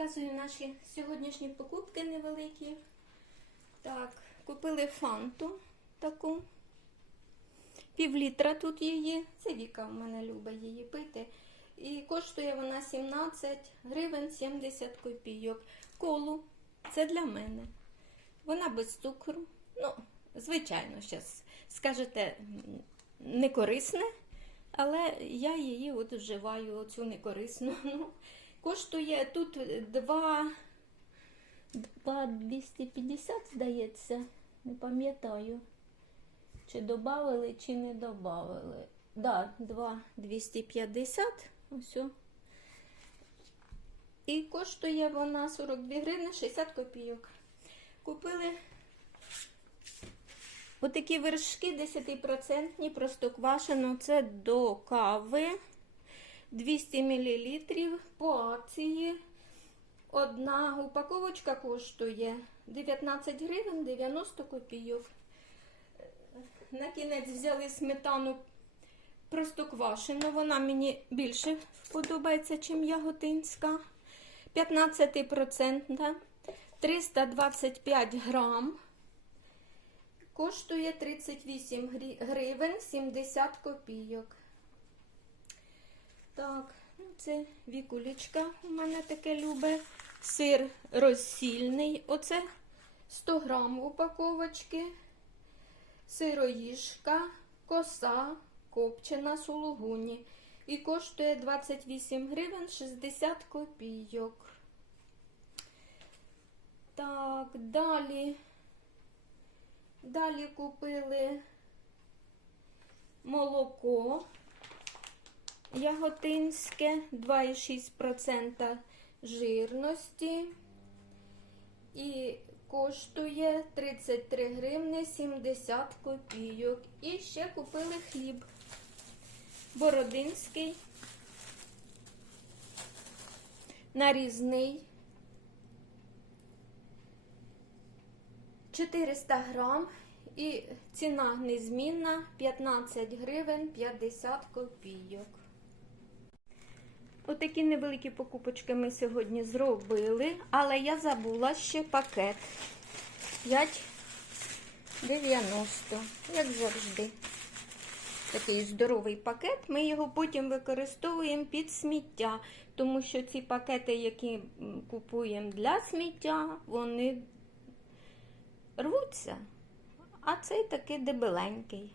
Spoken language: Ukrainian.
Показую наші сьогоднішні покупки невеликі. Так, купили фанту таку. Пів літра тут її. Це Віка в мене любить її пити. І коштує вона 17 гривень 70 копійок. Колу. Це для мене. Вона без цукру. Ну, звичайно, зараз скажете, не корисне, але я її от вживаю, оцю некорисну. Ну, коштує тут 2, 2 250, здається, не пам'ятаю. Чи додали, чи не додали. Да, 2 250. Ось. І коштує вона 42 гривні 60 копійок. Купили отакі вершки 10% простоквашино. Це до кави 200 мл по акції. Одна упаковочка коштує 19 гривень 90 копійок. На кінець взяли сметану простоквашину. Вона мені більше подобається, ніж яготинська. 15%. 325 грам. Коштує 38 гривень 70 копійок. Так, ну це вікулечка у мене таке любе. Сир розсільний. Оце 100 грам упаковочки. Сироїжка, коса, копчена сулугуні. І коштує 28 гривень 60 копійок. Так, далі. Далі купили молоко яготинське 2,6% жирності. І коштує 33 гривни 70 копійок. І ще купили хліб бородинський, нарізний. 400 грам і ціна незмінна 15 гривень 50 копійок. Отакі невеликі покупочки ми сьогодні зробили, але я забула ще пакет 5,90, як завжди. Такий здоровий пакет. Ми його потім використовуємо під сміття, тому що ці пакети, які купуємо для сміття, вони рвуться, а цей такий дебеленький.